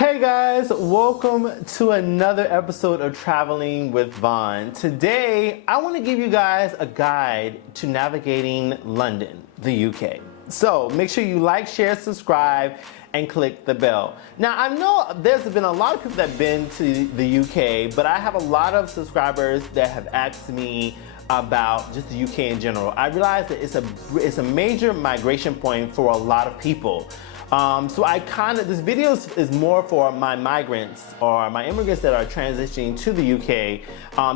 Hey guys, welcome to another episode of Traveling with Vaughn. Today, I want to give you guys a guide to navigating London, the UK. So make sure you like, share, subscribe, and click the bell. Now, I know there's been a lot of people that have been to the UK, but I have a lot of subscribers that have asked me about just the UK in general. I realize that it's a major migration point for a lot of people. So this video is more for my migrants or my immigrants that are transitioning to the UK.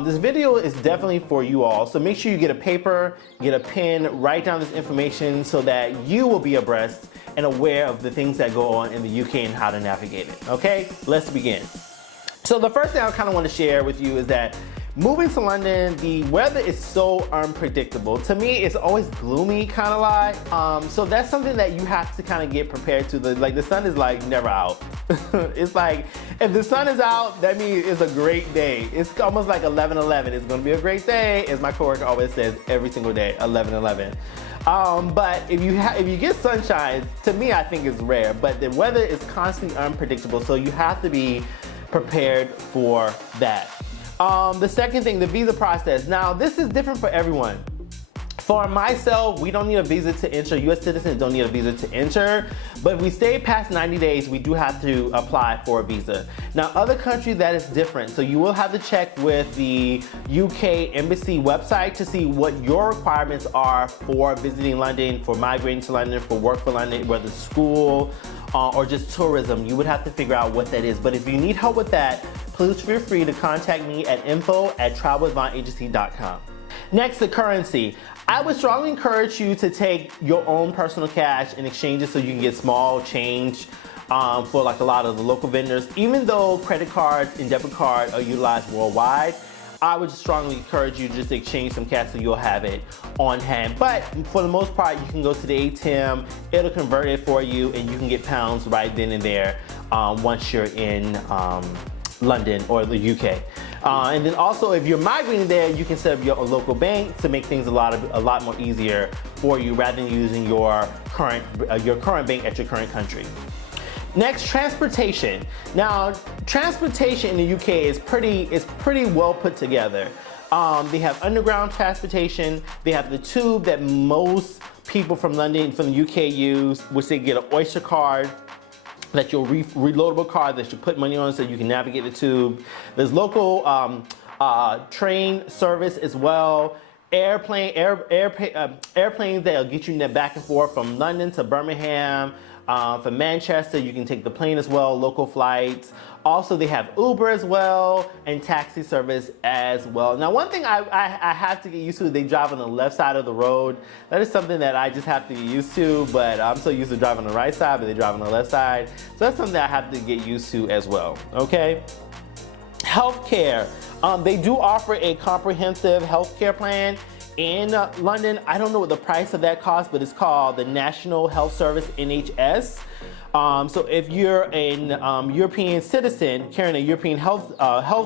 This video is definitely for you all. So make sure you get a paper, get a pen, write down this information so that you will be abreast and aware of the things that go on in the UK and how to navigate it. Okay, let's begin. So the first thing I kind of want to share with you is that moving to London, the weather is so unpredictable. To me, it's always gloomy, kind of like. So that's something that you have to kind of get prepared to. The sun is like never out. It's like, if the sun is out, that means it's a great day. It's almost like 11-11. It's gonna be a great day, as my coworker always says every single day, 11-11. But if you get sunshine, to me, I think it's rare. But the weather is constantly unpredictable, so you have to be prepared for that. The second thing, the visa process. Now, this is different for everyone. For myself, we don't need a visa to enter. US citizens don't need a visa to enter. But if we stay past 90 days, we do have to apply for a visa. Now, other countries, that is different. So you will have to check with the UK Embassy website to see what your requirements are for visiting London, for migrating to London, for work for London, whether school or just tourism. You would have to figure out what that is. But if you need help with that, please feel free to contact me at info@travelwithvaughnagency.com. Next, the currency. I would strongly encourage you to take your own personal cash and exchange it so you can get small change for like a lot of the local vendors. Even though credit cards and debit cards are utilized worldwide, I would strongly encourage you to just exchange some cash so you'll have it on hand. But for the most part, you can go to the ATM, it'll convert it for you, and you can get pounds right then and there once you're in London or the UK. And then also, if you're migrating there, you can set up your local bank to make things a lot more easier for you rather than using your current bank at your current country. Next, transportation. Now, transportation in the UK is pretty well put together. They have underground transportation. They have the tube that most people from London, from the UK use, which they get an Oyster card. That's your reloadable card that you put money on so you can navigate the tube. There's local train service as well. Airplanes that'll get you back and forth from London to Birmingham. From Manchester, you can take the plane as well, local flights. Also, they have Uber as well and taxi service as well. Now, one thing I have to get used to, they drive on the left side of the road. That is something that I just have to get used to, but I'm so used to driving on the right side, but they drive on the left side. So that's something that I have to get used to as well, okay? Healthcare. They do offer a comprehensive healthcare plan in London. I don't know what the price of that costs, but it's called the National Health Service, NHS. So if you're an European citizen carrying a European health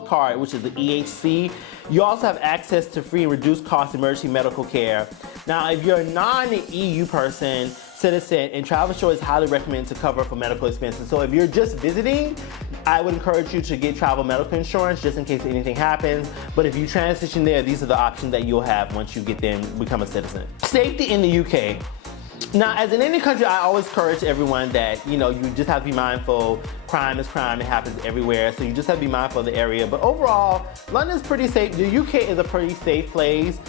card, which is the EHC, you also have access to free and reduced cost emergency medical care. Now, if you're a non-EU citizen, and travel insurance is highly recommended to cover for medical expenses. So if you're just visiting, I would encourage you to get travel medical insurance just in case anything happens. But if you transition there, these are the options that you'll have once you get there and become a citizen. Safety in the UK. Now, as in any country, I always encourage everyone that, you just have to be mindful. Crime is crime, it happens everywhere, so you just have to be mindful of the area. But overall, London's pretty safe. The UK is a pretty safe place.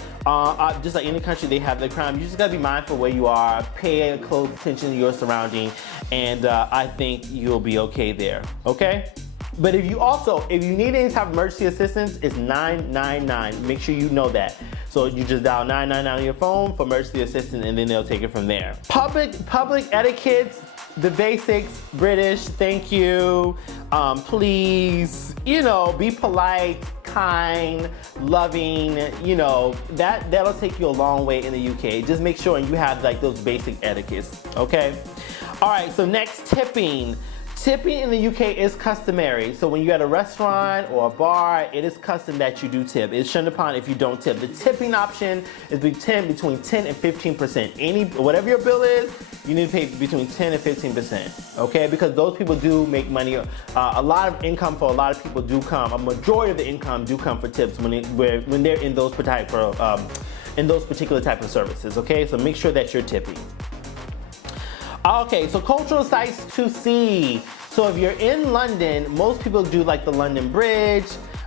Just like any country, they have their crime. You just gotta be mindful where you are, pay close attention to your surrounding, and I think you'll be okay there, okay? But if you need any type of emergency assistance, it's 999. Make sure you know that. So you just dial 999 on your phone for emergency assistance, and then they'll take it from there. Public etiquettes, the basics, British, thank you, please, be polite, kind, loving, that'll take you a long way in the UK. Just make sure you have like those basic etiquettes, okay? All right, so next, tipping. Tipping in the UK is customary. So when you're at a restaurant or a bar, it is custom that you do tip. It's shunned upon if you don't tip. The tipping option is between 10 and 15%. Whatever your bill is, you need to pay between 10 and 15%. Okay, because those people do make money. A lot of income for a lot of people do come. A majority of the income do come for tips when they're in those particular type of services. Okay, so make sure that you're tipping. Okay, so cultural sites to see. So if you're in London, most people do like the London Bridge,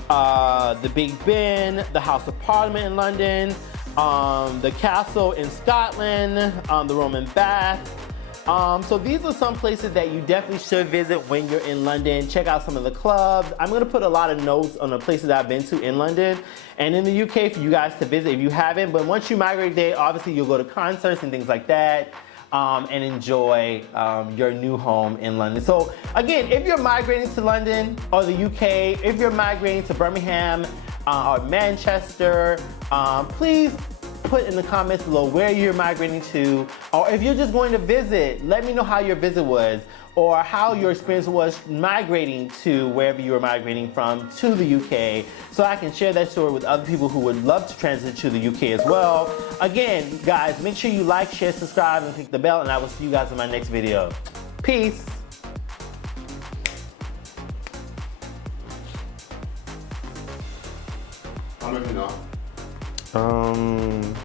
the Big Ben, the House of Parliament in London, the castle in Scotland, the Roman Bath. So these are some places that you definitely should visit when you're in London. Check out some of the clubs. I'm gonna put a lot of notes on the places I've been to in London and in the UK for you guys to visit if you haven't. But once you migrate there, obviously you'll go to concerts and things like that. And enjoy your new home in London. So again, if you're migrating to London or the UK, if you're migrating to Birmingham or Manchester, please put in the comments below where you're migrating to, or if you're just going to visit, let me know how your visit was or how your experience was migrating to wherever you were migrating from to the UK, so I can share that story with other people who would love to transit to the UK as well. Again, guys, make sure you like, share, subscribe, and click the bell, and I will see you guys in my next video. Peace. I'm moving on.